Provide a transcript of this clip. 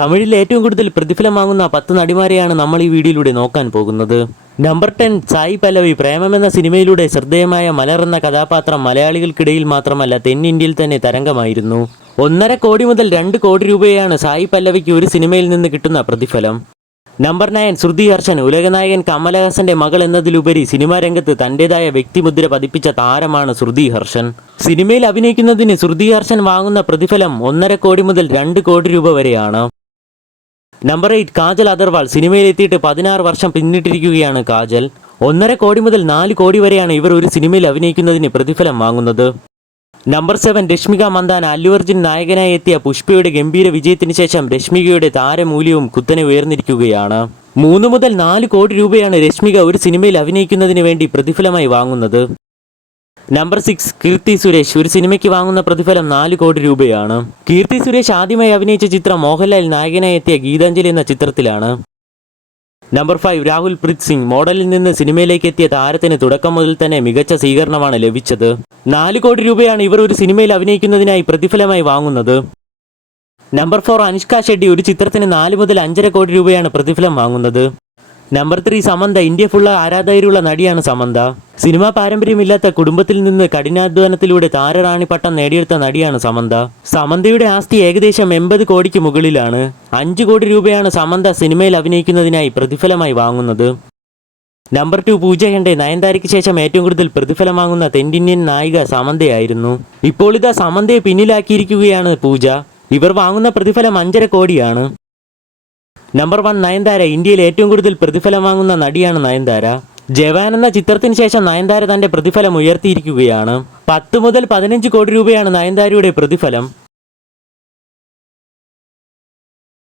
തമിഴിൽ ഏറ്റവും കൂടുതൽ പ്രതിഫലം വാങ്ങുന്ന 10 നടിമാരെയാണ് നമ്മൾ ഈ വീഡിയോയിലൂടെ നോക്കാൻ പോകുന്നത്. നമ്പർ 10 സായി പല്ലവി. പ്രേമം എന്ന സിനിമയിലൂടെ ശ്രദ്ധേയമായ മലർ എന്ന കഥാപാത്രം മലയാളികൾക്കിടയിൽ മാത്രമല്ല തെന്നിന്ത്യയിൽ തന്നെ തരംഗമായിരുന്നു. 1.5 കോടി മുതൽ 2 കോടി രൂപയാണ് സായി പല്ലവിക്ക് ഒരു സിനിമയിൽ നിന്ന് കിട്ടുന്ന പ്രതിഫലം. നമ്പർ 9 ശ്രുതി ഹർഷൻ. ഉലകനായകൻ കമലഹാസന്റെ മകൾ എന്നതിലുപരി സിനിമാ രംഗത്ത് തന്റേതായ വ്യക്തിമുദ്ര പതിപ്പിച്ച താരമാണ് ശ്രുതി ഹർഷൻ. സിനിമയിൽ അഭിനയിക്കുന്നതിന് ശ്രുതി ഹർഷൻ വാങ്ങുന്ന പ്രതിഫലം 1.5 കോടി മുതൽ 2 കോടി രൂപ വരെയാണ്. നമ്പർ 8 കാജൽ അഗർവാൾ. സിനിമയിലെത്തിയിട്ട് 16 വർഷം പിന്നിട്ടിരിക്കുകയാണ് കാജൽ. 1.5 കോടി മുതൽ 4 കോടി വരെയാണ് ഇവർ ഒരു സിനിമയിൽ അഭിനയിക്കുന്നതിന് പ്രതിഫലം വാങ്ങുന്നത്. നമ്പർ 7 രശ്മിക മന്ദാന. അല്ലു അർജുൻ നായകനായി എത്തിയ പുഷ്പയുടെ ഗംഭീര വിജയത്തിന് ശേഷം രശ്മികയുടെ താരമൂല്യവും കുത്തനെ ഉയർന്നിരിക്കുകയാണ്. 3 മുതൽ 4 കോടി രൂപയാണ് രശ്മിക ഒരു സിനിമയിൽ അഭിനയിക്കുന്നതിന് വേണ്ടി പ്രതിഫലമായി വാങ്ങുന്നത്. നമ്പർ 6 കീർത്തി സുരേഷ്. ഒരു സിനിമയ്ക്ക് വാങ്ങുന്ന പ്രതിഫലം 4 കോടി രൂപയാണ്. കീർത്തി സുരേഷ് ആദ്യമായി അഭിനയിച്ച ചിത്രം മോഹൻലാൽ നായകനായി എത്തിയ ഗീതാഞ്ജലി എന്ന ചിത്രത്തിലാണ്. നമ്പർ 5 രാഹുൽ പ്രീത് സിംഗ്. മോഡലിൽ നിന്ന് സിനിമയിലേക്ക് എത്തിയ താരത്തിന് തുടക്കം മുതൽ തന്നെ മികച്ച സ്വീകരണമാണ് ലഭിച്ചത്. 4 കോടി രൂപയാണ് ഇവർ ഒരു സിനിമയിൽ അഭിനയിക്കുന്നതിനായി പ്രതിഫലമായി വാങ്ങുന്നത്. നമ്പർ 4 അനുഷ്ക ഷെട്ടി. ഒരു ചിത്രത്തിന് 4 മുതൽ 5.5 കോടി രൂപയാണ് പ്രതിഫലം വാങ്ങുന്നത്. നമ്പർ 3 സമന്ത. ഇന്ത്യ ഫുള്ള ആരാധകരുള്ള നടിയാണ് സമന്ത. സിനിമാ പാരമ്പര്യമില്ലാത്ത കുടുംബത്തിൽ നിന്ന് കഠിനാധ്വാനത്തിലൂടെ താരറാണി പട്ടം നേടിയെടുത്ത നടിയാണ് സമന്ത. സമന്തയുടെ ആസ്തി ഏകദേശം 80 കോടിക്ക് മുകളിലാണ്. 5 കോടി രൂപയാണ് സമന്ത സിനിമയിൽ അഭിനയിക്കുന്നതിനായി പ്രതിഫലമായി വാങ്ങുന്നത്. നമ്പർ 2 പൂജ ഹെഗ്ഡെ. നയൻതാരയ്ക്ക് ശേഷം ഏറ്റവും കൂടുതൽ പ്രതിഫലം വാങ്ങുന്ന തെന്നിന്ത്യൻ നായിക സമന്തയായിരുന്നു. ഇപ്പോൾ ഇതാ സമന്തയെ പിന്നിലാക്കിയിരിക്കുകയാണ് പൂജ. ഇവർ വാങ്ങുന്ന പ്രതിഫലം 5.5 കോടിയാണ്. നമ്പർ 1 നയൻതാര. ഇന്ത്യയിൽ ഏറ്റവും കൂടുതൽ പ്രതിഫലം വാങ്ങുന്ന നടിയാണ് നയൻതാര. ജവാൻ എന്ന ചിത്രത്തിന് ശേഷം നയൻതാര തന്റെ പ്രതിഫലം ഉയർത്തിയിരിക്കുകയാണ്. 10 മുതൽ 15 കോടി രൂപയാണ് നയൻതാരയുടെ പ്രതിഫലം.